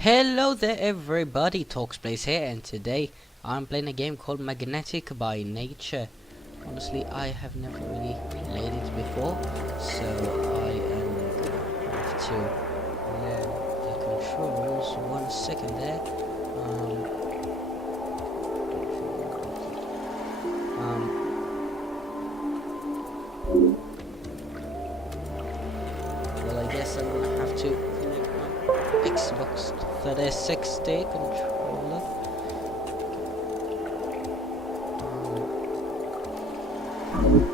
Hello there everybody, Talx here, and today I'm playing a game called Magnetic by Nature. Honestly, I have never really played it before, so I am gonna have to learn the controls. 1 second there. Well, I guess I'm gonna have to connect my Xbox 360 controller.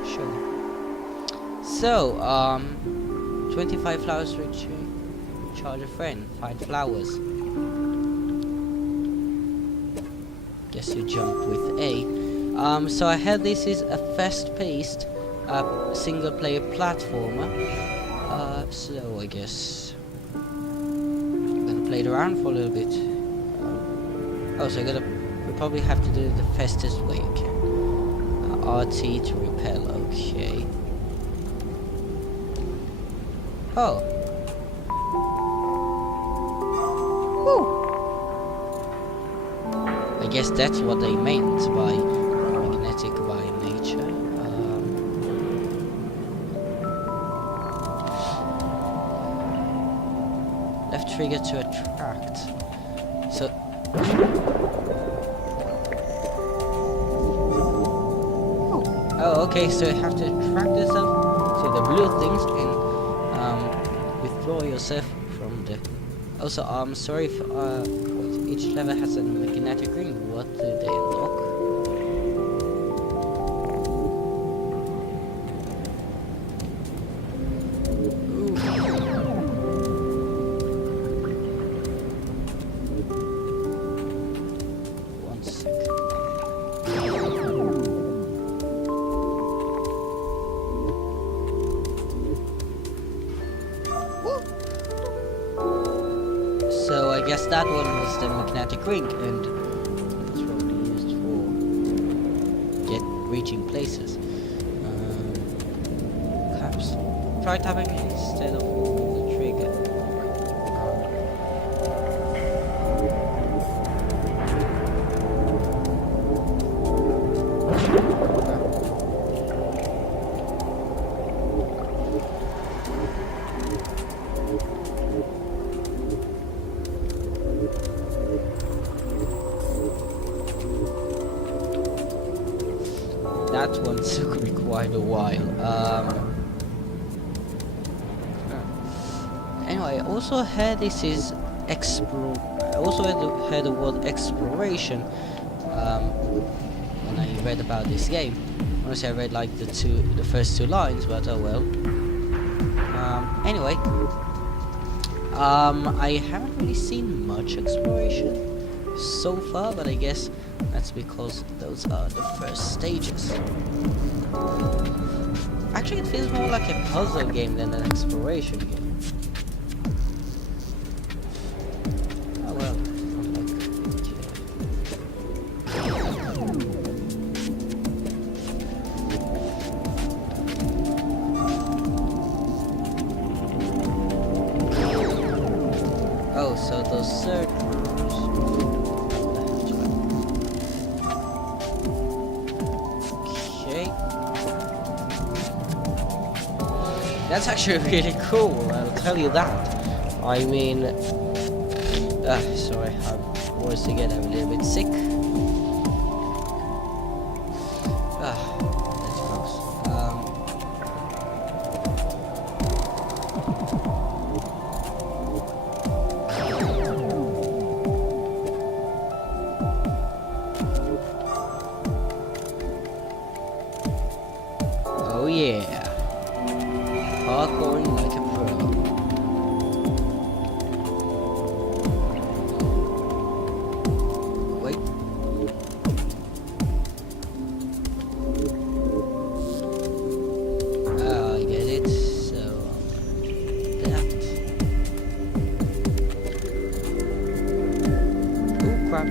Sure. So, 25 flowers recharge a friend, 5 flowers. Guess you jump with A. So I heard this is a fast-paced, single-player platformer. So I guess I'm gonna play it around for a little bit. Oh, so we probably have to do it the fastest way you can. RT to repel, okay. Oh. Woo. I guess that's what they meant by magnetic by nature. Left trigger to attract. So. Oh, okay, so you have to attract yourself to the blue things and withdraw yourself from the... Also, sorry if each level has a magnetic ring. What do they unlock? So I guess that one was the magnetic ring, and it's probably used for reaching places. Perhaps try tapping instead of the trigger. That one took me quite a while. Anyway, I also heard this is I also heard the word exploration when I read about this game. Honestly, I read like the first two lines, but oh well. Anyway, I haven't really seen much exploration so far, but I guess that's because those are the first stages. Actually, it feels more like a puzzle game than an exploration game. Oh well. Oh, so those circles. That's actually really cool, I'll tell you that. I mean, sorry, once again I'm a little bit sick. That's gross. Oh yeah. Parkouring like a pro. Wait. I get it. So that. Oh crap.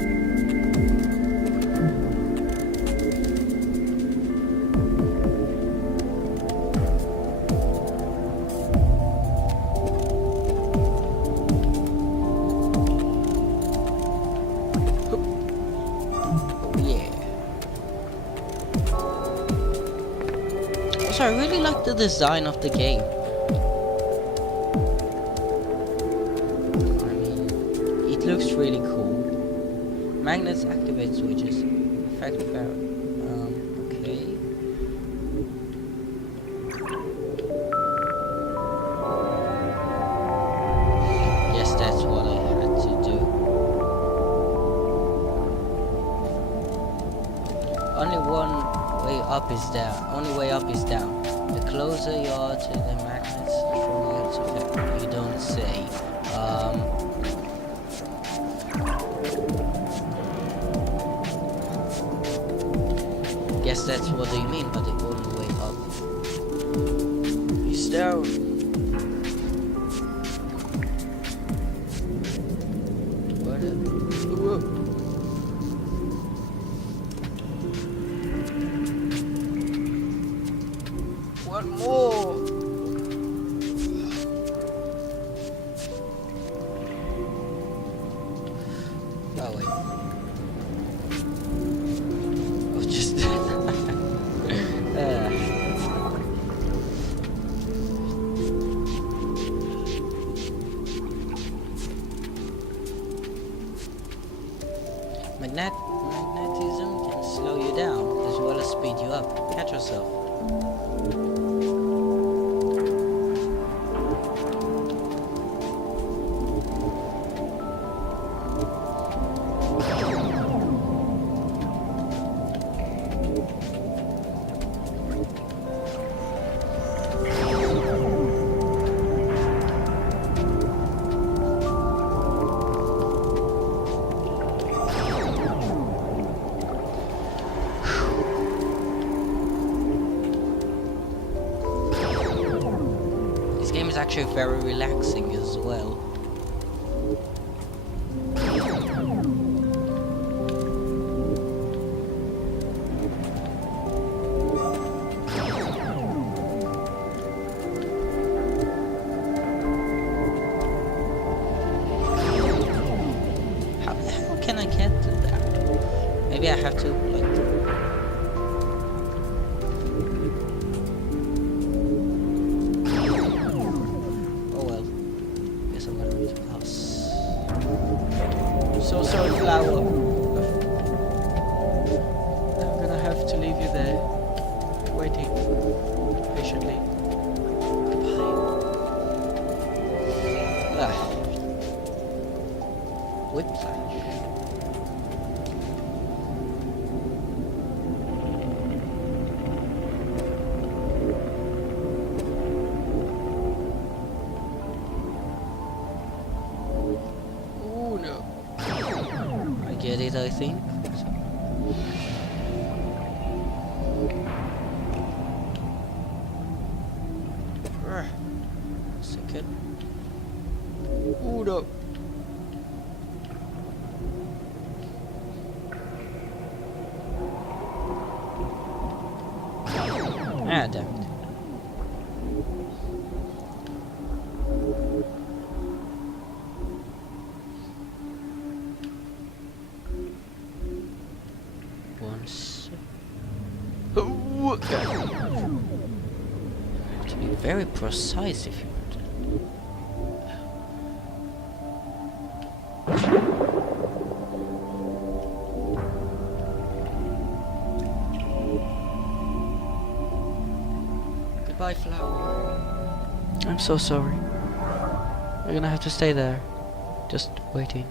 Also, I really like the design of the game. I mean, it looks really cool. Magnets activate switches. Effect power. Okay. Yes, that's what I had to do. Only one way up is down. Only way up is down. The closer you are to the magnets, the stronger its effect. You don't say. Guess that's what they mean by the only way up is down. One more. Oh wait. I was just magnetism can slow you down as well as speed you up. Catch yourself. This game is actually very relaxing as well. How the hell can I get to that? Maybe I have to like. So sorry, flower. I'm gonna have to leave you there, waiting patiently. Goodbye. Whiplash. Oh no. I get it, I think. Second. Oh no. Ah, damn it. Once. Oh, have to be very precise if you want to. Goodbye, flower. I'm so sorry. You're gonna have to stay there, just waiting.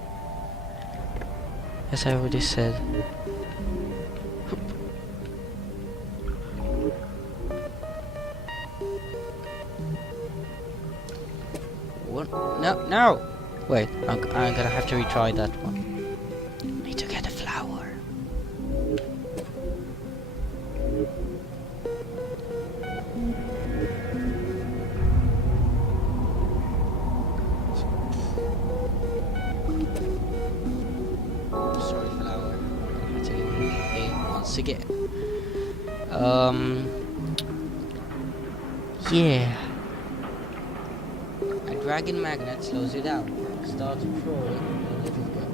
As I already said. What? No, no! Wait, I'm gonna have to retry that one. I need to get a flower. Sorry, flower. I have to leave once again. Yeah. A dragon magnet slows you down. Start crawling a little bit.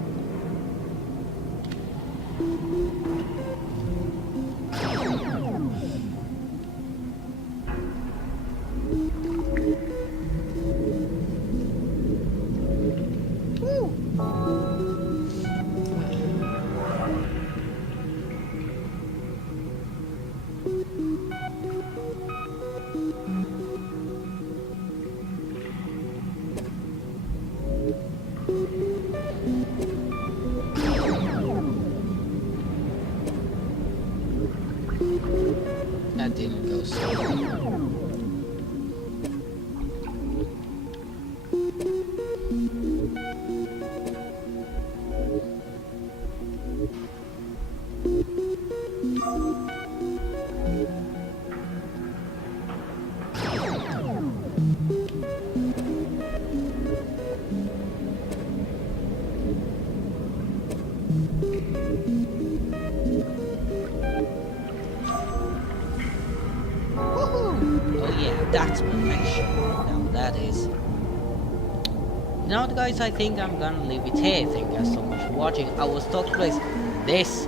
That's perfection. Now that is. You know what, guys? I think I'm gonna leave it here. Thank you guys so much for watching. I was Talk Place. This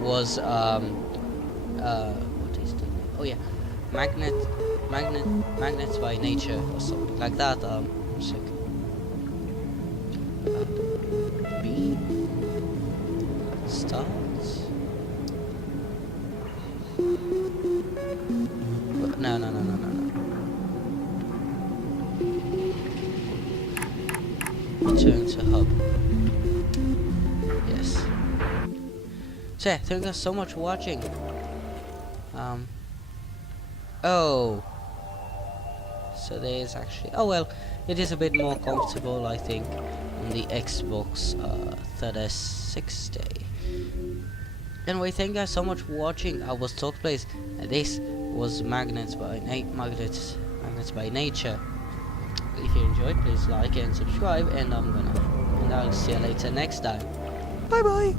was what is the name? Oh yeah, magnets by nature or something like that. Sick. B starts. No. Return to hub. Yes. So yeah, thank you guys so much for watching. Oh. So there is actually. Oh well, it is a bit more comfortable, I think, on the Xbox 360. Anyway, thank you guys so much for watching. I was Talk Place, and this was Magnets by Nature. If you enjoyed, please like and subscribe, and I'll see you later next time. Bye bye.